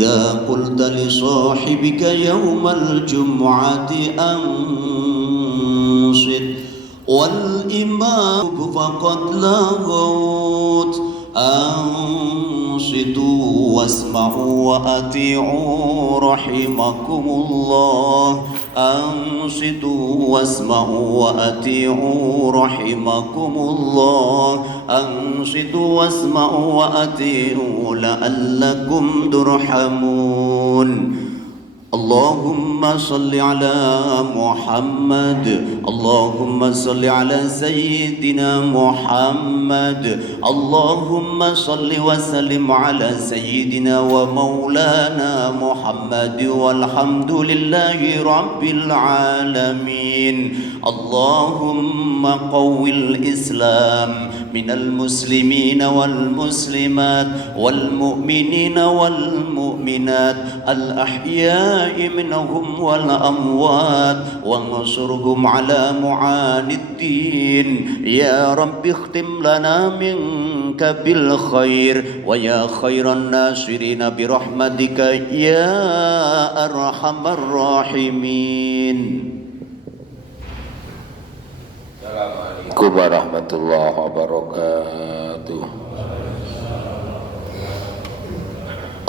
إذا قلت لصاحبك يوم الجمعة أنصت والإمام فقد لغوت أنصتوا واسمعوا وأطيعوا رحمكم الله أنصتوا واسمعوا وأطيعوا رحمكم الله أنصتوا واسمعوا وأطيعوا لعلكم ترحمون اللهم صل على محمد اللهم صل على سيدنا محمد اللهم صل وسلم على سيدنا ومولانا محمد والحمد لله رب العالمين اللهم قو الإسلام من المسلمين والمسلمات والمؤمنين والمؤمنات الأحياء منهم والأموات وانصرهم على معاني الدين يا رب اختم لنا منك بالخير ويا خير الناصرين برحمتك يا أرحم الراحمين. Assalamualaikum warahmatullahi wabarakatuh.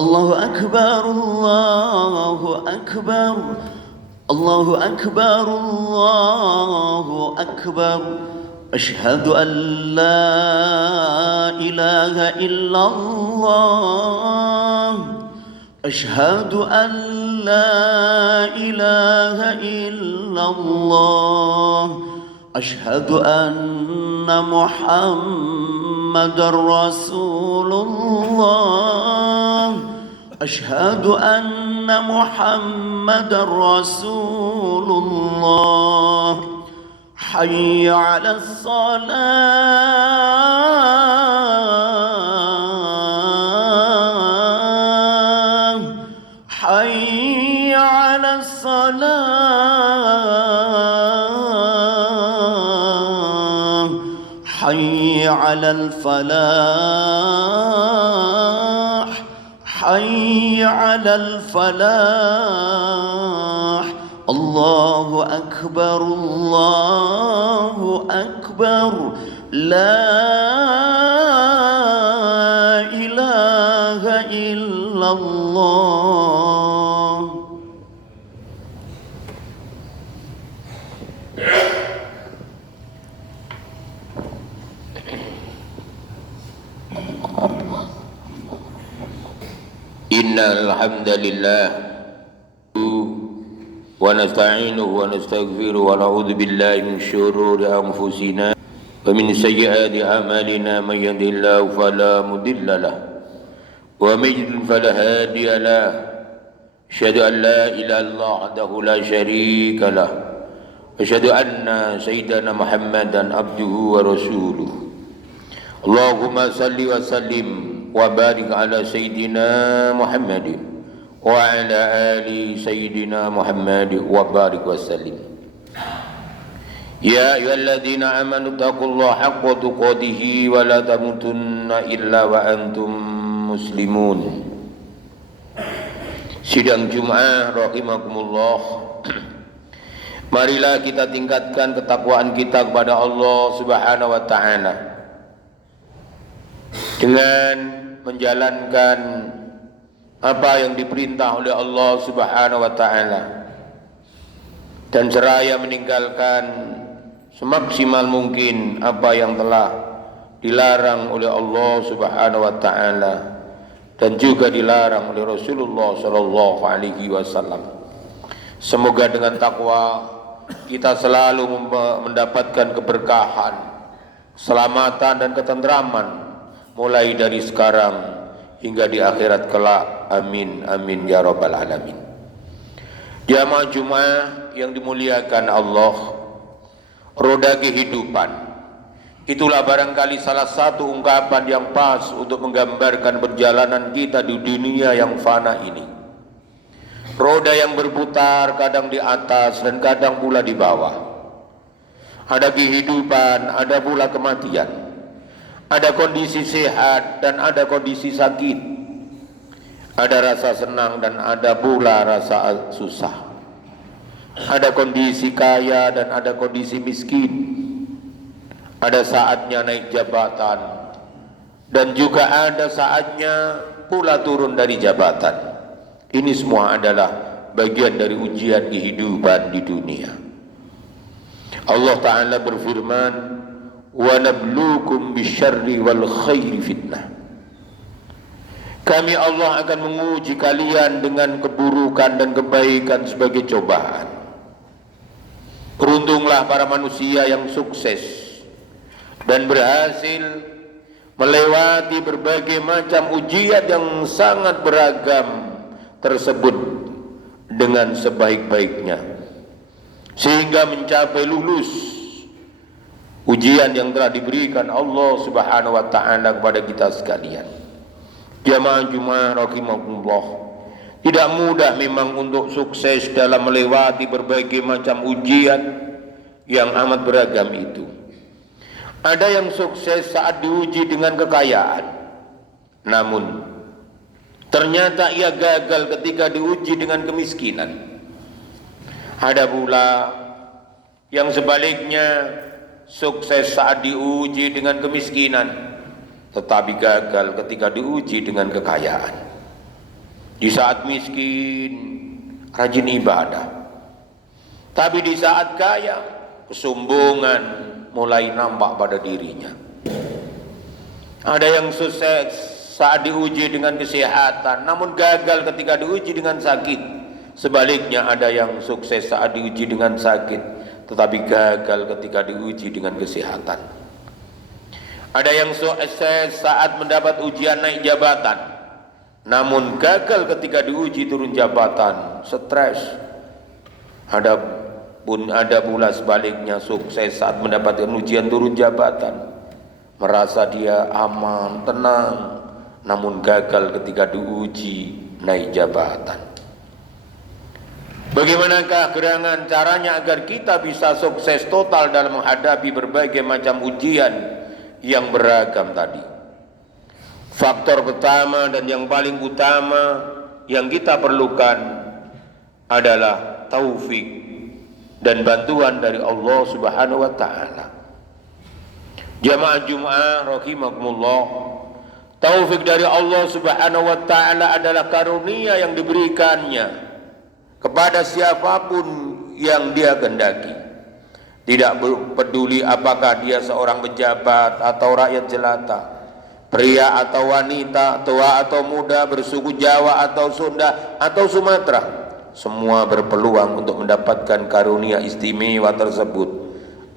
الله أكبر الله أكبر الله أكبر الله أكبر أشهد أن لا إله إلا الله أشهد أن لا إله إلا الله أشهد أن محمد رسول الله أشهد أن محمد رسول الله حي على الصلاة حي على الصلاة حي على الفلاح حي على الفلاح الله أكبر الله أكبر لا إله إلا الله. Innal hamdalillah wa nasta'inuhu wa nastaghfiruhu wa na'udzu billahi min syururi anfusina wa min sayyiati a'malina may yahdihillahu fala mudilla lahu wa may yudlil fala hadiya lahu asyhadu an la ilaha illallah wahdahu la syarika lahu asyhadu anna sayyidana Muhammadan abduhu wa rasuluhu. Allahumma salli wa sallim wa barik ala sayyidina Muhammad wa ala ali sayyidina Muhammad wa barik wa sallim. Ya ayyuhalladzina amanu taqullaha haqqa tuqatih wa la tamutunna illa wa antum muslimun. Sidang Jumat rahimakumullah. Marilah kita tingkatkan ketakwaan kita kepada Allah Subhanahu wa taala dengan menjalankan apa yang diperintah oleh Allah Subhanahu wa taala dan seraya meninggalkan semaksimal mungkin apa yang telah dilarang oleh Allah Subhanahu wa taala dan juga dilarang oleh Rasulullah sallallahu alaihi wasallam. Semoga dengan takwa kita selalu mendapatkan keberkahan, keselamatan dan ketentraman mulai dari sekarang hingga di akhirat kelak. Amin amin ya rabbal alamin. Jamaah Jumat yang dimuliakan Allah, roda kehidupan itulah barangkali salah satu ungkapan yang pas untuk menggambarkan perjalanan kita di dunia yang fana ini. Roda yang berputar kadang di atas dan kadang pula di bawah. Ada kehidupan, ada pula kematian. Ada kondisi sehat dan ada kondisi sakit. Ada rasa senang dan ada pula rasa susah. Ada kondisi kaya dan ada kondisi miskin. Ada saatnya naik jabatan dan juga ada saatnya pula turun dari jabatan. Ini semua adalah bagian dari ujian kehidupan di dunia. Allah Ta'ala berfirman, wa nabluukum bisyarri wal khairi fitnah. Kami Allah akan menguji kalian dengan keburukan dan kebaikan sebagai cobaan. Beruntunglah para manusia yang sukses dan berhasil melewati berbagai macam ujian yang sangat beragam tersebut dengan sebaik-baiknya, sehingga mencapai lulus ujian yang telah diberikan Allah Subhanahu wa Ta'ala kepada kita sekalian. Jamaah Jumat rahimakumullah, tidak mudah memang untuk sukses dalam melewati berbagai macam ujian yang amat beragam itu. Ada yang sukses saat diuji dengan kekayaan, namun ternyata ia gagal ketika diuji dengan kemiskinan. Ada pula yang sebaliknya, sukses saat diuji dengan kemiskinan, tetapi gagal ketika diuji dengan kekayaan. Di saat miskin, rajin ibadah, tapi di saat kaya, kesombongan mulai nampak pada dirinya. Ada yang sukses saat diuji dengan kesehatan, namun gagal ketika diuji dengan sakit. Sebaliknya, ada yang sukses saat diuji dengan sakit, tetapi gagal ketika diuji dengan kesehatan. Ada yang sukses saat mendapat ujian naik jabatan, namun gagal ketika diuji turun jabatan, stres. Ada pula sebaliknya, sukses saat mendapatkan ujian turun jabatan, merasa dia aman, tenang, namun gagal ketika diuji naik jabatan. Bagaimanakah gerangan caranya agar kita bisa sukses total dalam menghadapi berbagai macam ujian yang beragam tadi? Faktor pertama dan yang paling utama yang kita perlukan adalah taufik dan bantuan dari Allah Subhanahu wa Ta'ala. Jamaah Jumat rahimakumullah, taufik dari Allah Subhanahu wa Ta'ala adalah karunia yang diberikannya kepada siapapun yang dia kehendaki. Tidak peduli apakah dia seorang pejabat atau rakyat jelata, pria atau wanita, tua atau muda, bersuku Jawa atau Sunda atau Sumatera, semua berpeluang untuk mendapatkan karunia istimewa tersebut.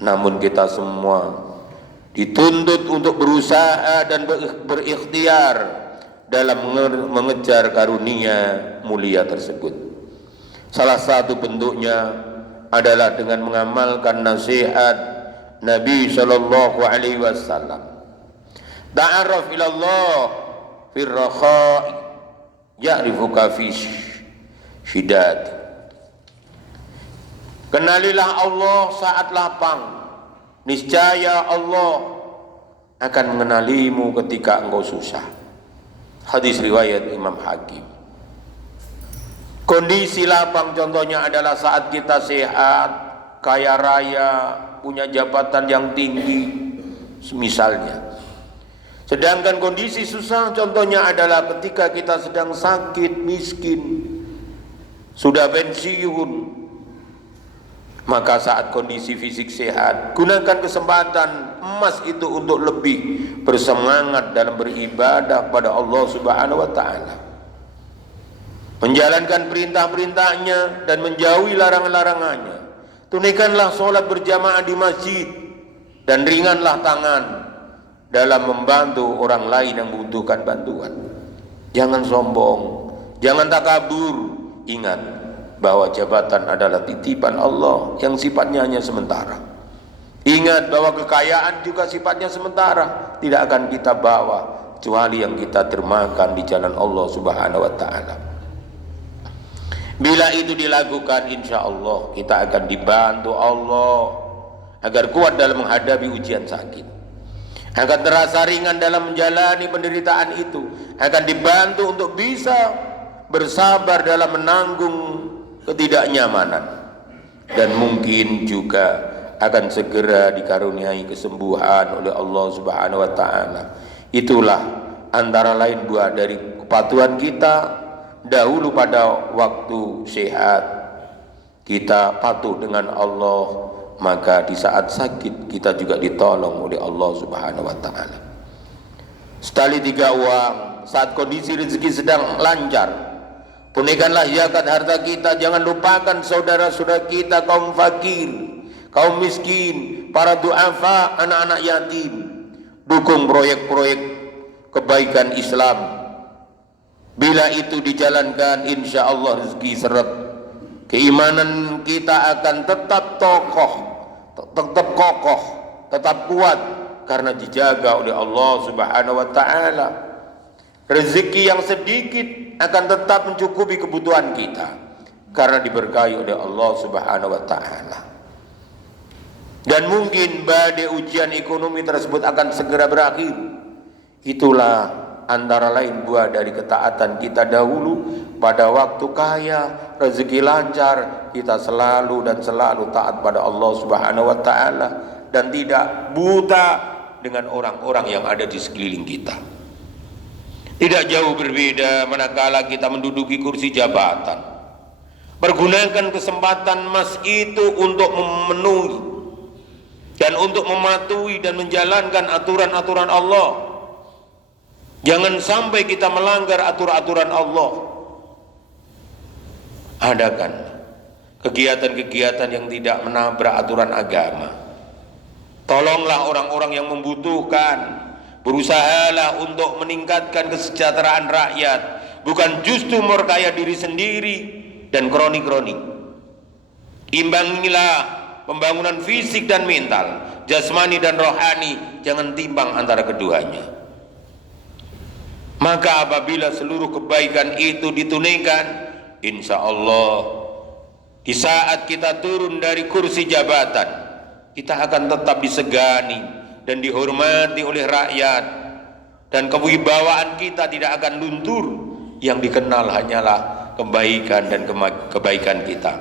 Namun kita semua dituntut untuk berusaha dan berikhtiar dalam mengejar karunia mulia tersebut. Salah satu bentuknya adalah dengan mengamalkan nasihat Nabi sallallahu alaihi wasallam. Ta'arraf ila Allah fir rakha'i ya'rifuka fi syiddat. Kenalilah Allah saat lapang, niscaya Allah akan mengenalimu ketika engkau susah. Hadis riwayat Imam Hakim. Kondisi lapang contohnya adalah saat kita sehat, kaya raya, punya jabatan yang tinggi misalnya. Sedangkan kondisi susah contohnya adalah ketika kita sedang sakit, miskin, sudah pensiun. Maka saat kondisi fisik sehat, gunakan kesempatan emas itu untuk lebih bersemangat dalam beribadah pada Allah Subhanahu wa Ta'ala, menjalankan perintah-perintahnya dan menjauhi larangan-larangannya. Tunaikanlah sholat berjamaah di masjid dan ringanlah tangan dalam membantu orang lain yang membutuhkan bantuan. Jangan sombong, jangan takabur. Ingat bahwa jabatan adalah titipan Allah yang sifatnya hanya sementara. Ingat bahwa kekayaan juga sifatnya sementara, tidak akan kita bawa kecuali yang kita dermakan di jalan Allah Subhanahu wa Ta'ala. Bila itu dilakukan, insya Allah kita akan dibantu Allah agar kuat dalam menghadapi ujian sakit. akan terasa ringan dalam menjalani penderitaan itu, akan dibantu untuk bisa bersabar dalam menanggung ketidaknyamanan, dan mungkin juga akan segera dikaruniai kesembuhan oleh Allah Subhanahu wa taala. Itulah antara lain buah dari kepatuhan kita dahulu pada waktu sehat. Kita patuh dengan Allah, maka di saat sakit kita juga ditolong oleh Allah Subhanahu wa taala. Setali tiga uang, saat kondisi rezeki sedang lancar, tunaikanlah zakat harta kita. Jangan lupakan saudara-saudara kita kaum fakir, kaum miskin, para duafa, anak-anak yatim. Dukung proyek-proyek kebaikan Islam. Bila itu dijalankan, insya Allah rezeki seret. Keimanan kita akan tetap kokoh, tetap kuat, karena dijaga oleh Allah Subhanahu wa taala. Rezeki yang sedikit akan tetap mencukupi kebutuhan kita karena diberkahi oleh Allah Subhanahu wa taala. Dan mungkin badai ujian ekonomi tersebut akan segera berakhir. Itulah antara lain buah dari ketaatan kita dahulu pada waktu kaya, rezeki lancar, kita selalu taat pada Allah Subhanahu wa taala dan tidak buta dengan orang-orang yang ada di sekeliling kita. Tidak jauh berbeda manakala kita menduduki kursi jabatan. Pergunakan kesempatan emas itu untuk memenuhi dan untuk mematuhi dan menjalankan aturan-aturan Allah. Jangan sampai kita melanggar aturan-aturan Allah. Adakan kegiatan-kegiatan yang tidak menabrak aturan agama. Tolonglah orang-orang yang membutuhkan. Berusahalah untuk meningkatkan kesejahteraan rakyat, bukan justru memperkaya diri sendiri dan kroni-kroni. Imbangilah pembangunan fisik dan mental, jasmani dan rohani, jangan timbang antara keduanya. Maka apabila seluruh kebaikan itu ditunaikan, insya Allah di saat kita turun dari kursi jabatan, kita akan tetap disegani dan dihormati oleh rakyat, dan kewibawaan kita tidak akan luntur. Yang dikenal hanyalah kebaikan dan kebaikan kita.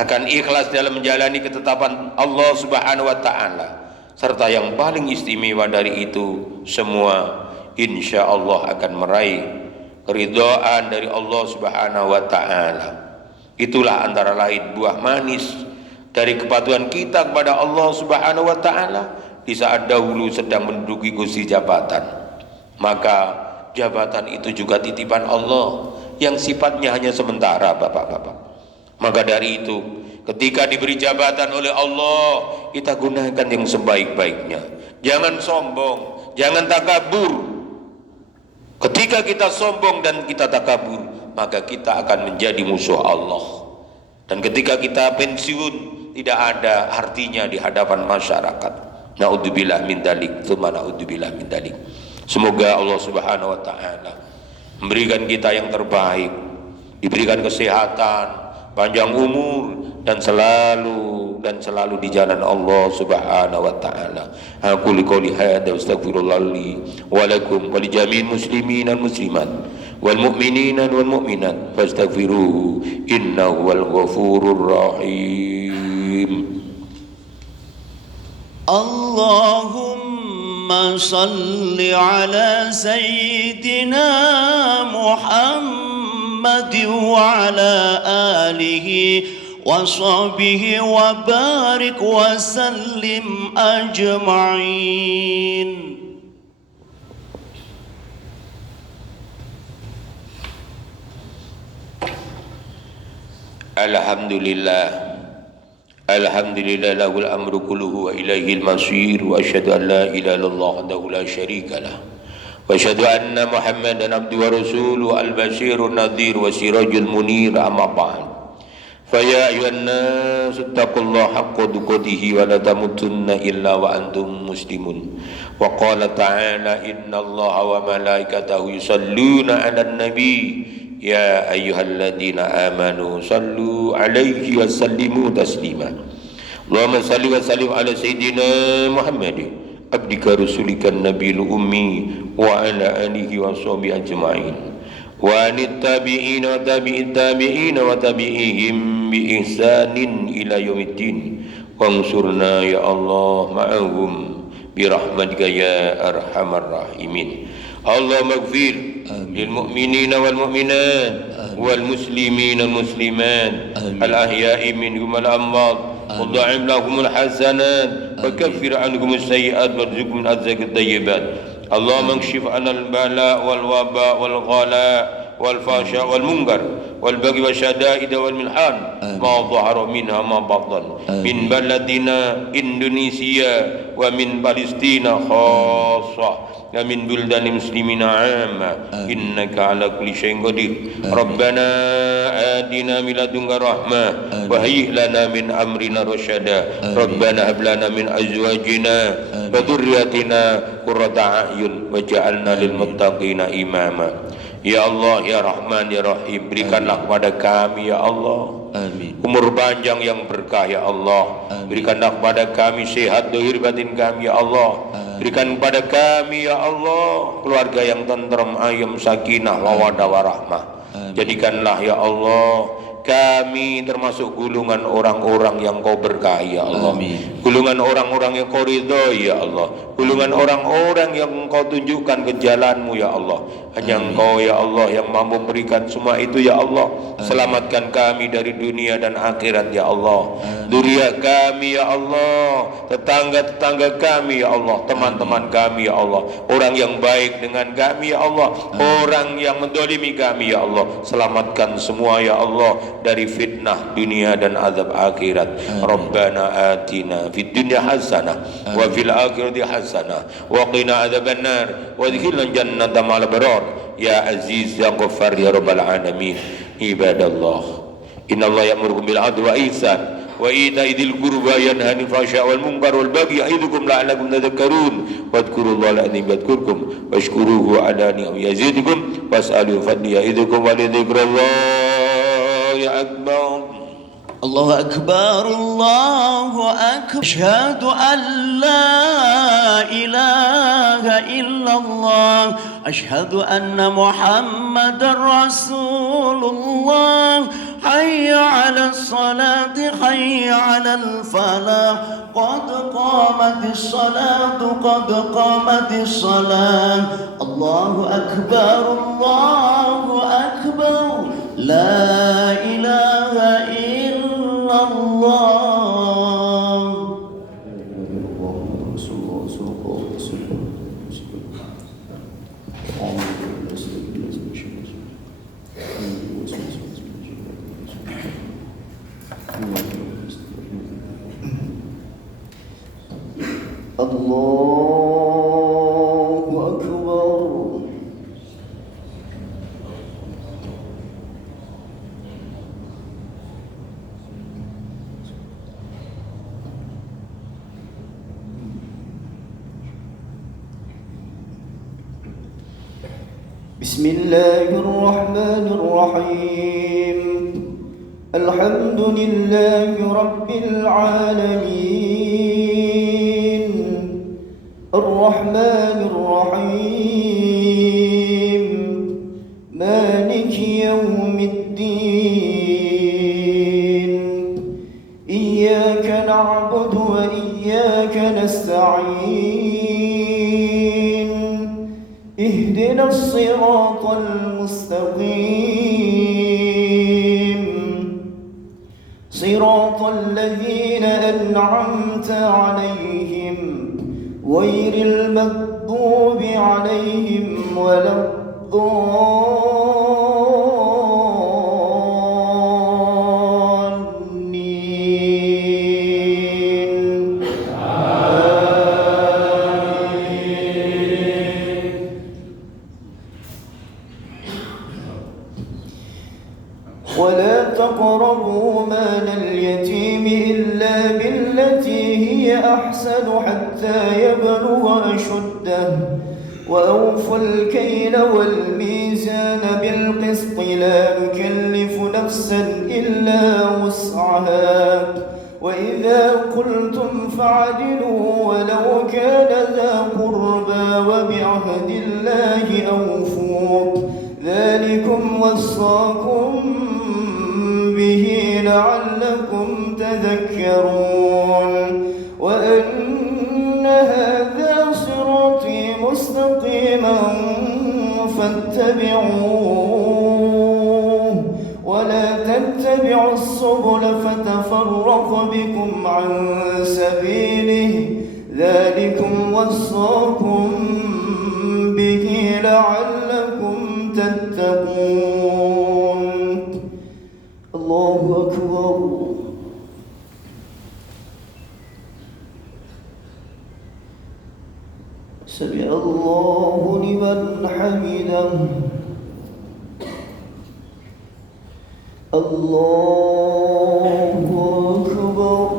Akan ikhlas dalam menjalani ketetapan Allah Subhanahu wa taala, serta yang paling istimewa dari itu semua, insya Allah akan meraih keridhaan dari Allah Subhanahu wa taala. Itulah antara lain buah manis dari kepatuhan kita kepada Allah Subhanahu wa taala di saat dahulu sedang menduduki kursi jabatan. Maka jabatan itu juga titipan Allah yang sifatnya hanya sementara, Bapak-bapak. Maka dari itu, ketika diberi jabatan oleh Allah, kita gunakan yang sebaik-baiknya. Jangan sombong, jangan takabur. Ketika kita sombong dan kita takabur, maka kita akan menjadi musuh Allah. Dan ketika kita pensiun, tidak ada artinya di hadapan masyarakat. Na'udzubillah min dzalik, tsumma na'udzubillah min dzalik. Semoga Allah Subhanahu wa taala memberikan kita yang terbaik, diberikan kesehatan, panjang umur, dan selalu di jalan Allah Subhanahu wa taala. Aku liqouli hadza astaghfirullah li wa lakum wa li jami'il muslimin wal muslimat wal mu'minin wal mu'minat fastaghfiruhu innahu wal ghafurur rahim. Allahumma salli ala sayyidina Muhammad wa ala alihi wa sahbihi wa barik wa sallim ajma'in. Alhamdulillah. Alhamdulillah lahul amru kulluhu wa ilaihil masir, wa asyhadu an la ilaha illallah wahdahu la syarika lah, wa asyhadu anna Muhammadan abduhu wa rasuluhu al-basyirun nadhir wa sirajul munir, amma ba'd. Fa ya ayyuhan nas ittaqullaha haqqa tuqatih wa la tamutunna illa wa antum muslimun. Wa qala ta'ala innallaha wa malaikatahu yusalluna 'alan nabi ya ayyuhalladzina amanu sallu alaihi wa sallimu taslima. Allahumma salli wa sallim ala sayyidina Muhammad abdika rasulika nabil ummi wa ala alihi wa sahbihi ajma'in wa anit tabi'in wa tabi'it tabi'in wa tabi'ihim bi ihsanin ila yaumiddin wansurna ya Allah ma'ahum bi rahmatika ya arhamar rahimin. Allahumma ighfir lil mu'minina wal mu'minat wal muslimina wal muslimat al ahya'i minhum wal amwat وضاعف لهم الحسنات وكفر عنهم السيئات وارزقهم من أرزاق الطيبات. اللهم اكشف عنا البلاء والوباء والغلاء والفحشاء والمنكر والبغي والشدائد والمحن ما ظهر منها ما بطن من بلدنا إندونيسيا ومن فلسطين خاصة ومن بلدان المسلمين عامة إنك على كل شيء قدير. ربنا آتنا من لدنك رحمة وهيئ لنا من أمرنا رشدا. ربنا هب لنا من أزواجنا وذرياتنا قرة أعين واجعلنا للمتقين إماما. Ya Allah, Ya Rahman, Ya Rahim, berikanlah kepada kami ya Allah umur panjang yang berkah ya Allah. Berikanlah kepada kami sehat dohir batin kami ya Allah. Berikan kepada kami ya Allah keluarga yang tenteram, ayam, sakinah, mawaddah warahmah. Jadikanlah ya Allah kami termasuk gulungan orang-orang yang kau berkahi ya Allah. Gulungan orang-orang yang kau ridhoi ya Allah. Gulungan orang-orang yang kau tunjukkan ke jalanmu ya Allah. Hanya engkau ya Allah yang mampu memberikan semua itu ya Allah. Selamatkan kami dari dunia dan akhirat ya Allah. Dzurriyyah kami ya Allah, tetangga-tetangga kami ya Allah, teman-teman kami ya Allah, orang yang baik dengan kami ya Allah, orang yang mendolimi kami ya Allah. Selamatkan semua ya Allah dari fitnah dunia dan azab akhirat. Rabbana atina fid dunya hasanah wa fil akhirati hasanah wa qina adzabannar wa adkhilna jannata ma'al abrar ya aziz ya ghaffar ya rabbal alamin. Ibadallah, innallaha ya'murukum bil 'adli wa ihsan wa ita'i dzil qurba yanha 'anil fahsya'i wal munkar wal bagyi ya'idukum la'allakum tadhakkarun wadhkurullaha al-'azim yadhkurkum washkuruhu 'ala ni'amihi yazidukum was'alu fadli ya'idukum wa lidzikrullah ya akbar. الله أكبر الله أكبر أشهد أن لا إله إلا الله أشهد أن محمد رسول الله حي على الصلاة حي على الفلاح قد قامت الصلاة قد قامت الصلاة الله أكبر لا إله إلا الله. Allahu Akbar. بسم الله الرحمن الرحيم الحمد لله رب العالمين الرحمن الرحيم مالك يوم الدين إياك نعبد وإياك نستعين اهدنا الصراط المستقيم صراط الذين أنعمت عليهم غير المغضوب عليهم ولا الضالين ولا تقربوا مال اليتيم إلا بالتي هي أحسن حتى يبلغ أشده وأوفوا الكيل والميزان بالقسط لا نكلف نفسا إلا وسعها وإذا قلتم فاعدلوا ولو كان ذا قربى وبعهد الله أوفوا ذلكم وصاكم به لعلكم تذكرون وأن هذا صراطي مستقيما فاتبعوه ولا تتبعوا السبل فتفرق بكم عن سبيله ذلكم وصاكم به لعلكم تتقون الله أكبر سمع الله لمن حمده الله أكبر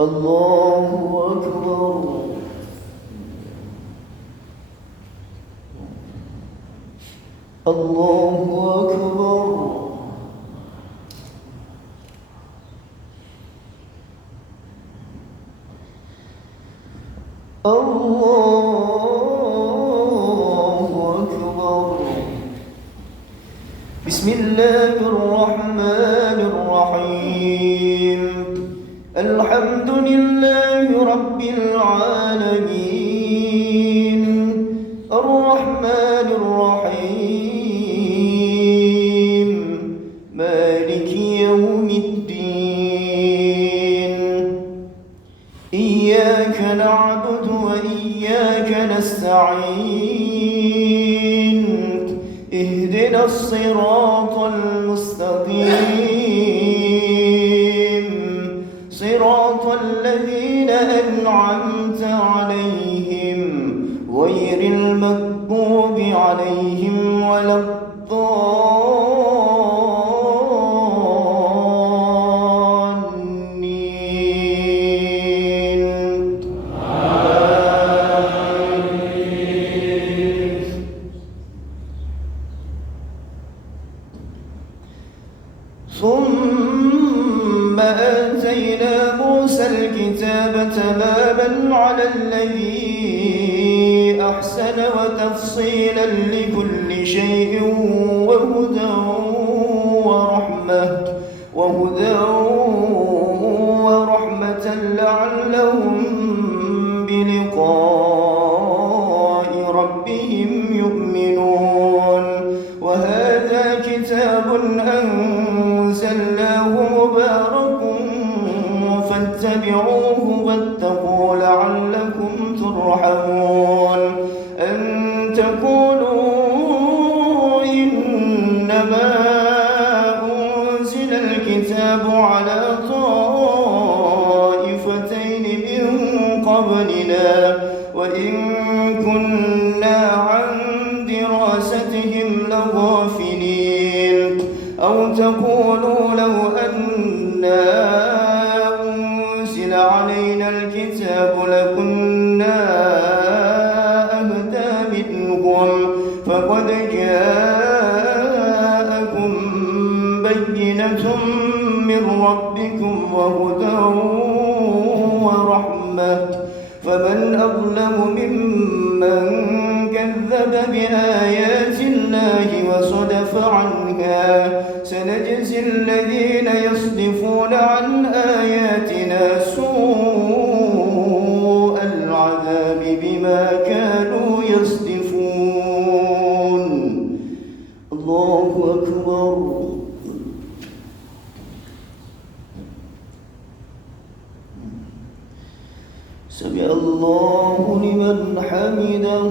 الله أكبر الله أكبر الله أكبر بسم الله الرحمن الرحيم الحمد لله رب العالمين الرحمن الرحيم مالك يوم الدين إياك نعبد وإياك نستعين اهدنا الصراط المستقيم صراط الذين أنعمت عليهم غير المغضوب عليهم ولا الضالين ثم آتينا موسى الكتاب تماما على الذي أحسن وتفصيلا لكل شيء وهدى ورحمة لعلهم بلقاء ربهم يؤمنون وهذا كتاب أنزلناه مبارك فاتبعوه واتقوا لعلكم ترحمون أن تقولوا إنما أنزل الكتاب على طائفتين من قبلنا وإن كنا عن دراستهم لغافلين أو تقولوا لو أنا أنزل علينا الكتاب لكنا أهدى منهم فقد جاءكم بينة من ربكم وهدى ورحمة فمن أظلم ممن كذب بآيات الله وصدف عنها سنجزي الذين يصدفون عن آياتنا سوء العذاب بما كانوا يصدفون الله أكبر سمع الله لمن حمده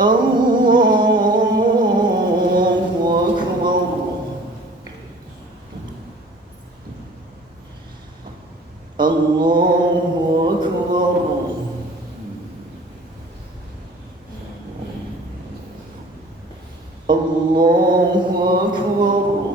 الله أكبر الله أكبر الله أكبر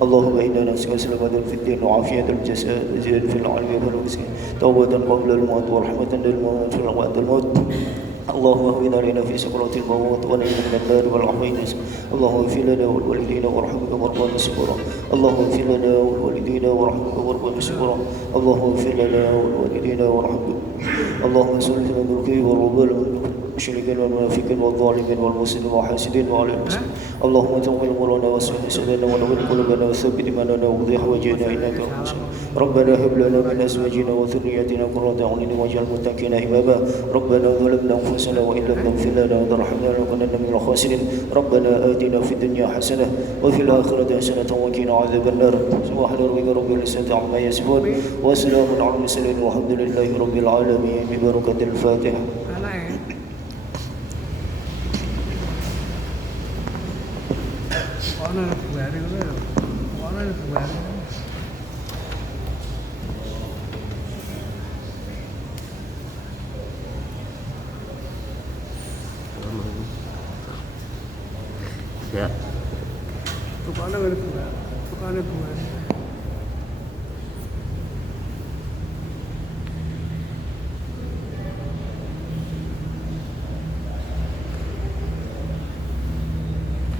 اللهم إنا نسألك سلامة في الدين وعافية الجسد زيادة في العلم والرزق توبة قبل الموت ورحمة للموت في وقت الموت اللهم اهدنا علينا في سكرات الموت ونجنا من النار والعافين اللهم اغفر لنا والوالدين وارحمنا وارحمنا صبرا اللهم اغفر لنا والوالدين وارحمنا وارحمنا صبرا اللهم اغفر لنا والوالدين وارحمنا اللهم صل على الملوك والربال المشركين والمنافقين والظالمين والمسلمين والحاسدين وعلى المسلمين اللهم تغفر امورنا واسمح سبلنا ونور قلوبنا وثبت مننا وضيح وجهنا انك ربنا هب لنا من ازواجنا وذرياتنا قرة اعين واجعل المتقين اماما ربنا ظلمنا انفسنا وان لم تغفر لنا وترحمنا لنكونن من الخاسرين ربنا اتنا في الدنيا حسنه وفي الاخره حسنه وقنا عذاب النار سبحان ربك رب العزه عما يصفون وسلام على المرسلين والحمد لله رب العالمين ببركه الفاتحه. Ya. Tukangnya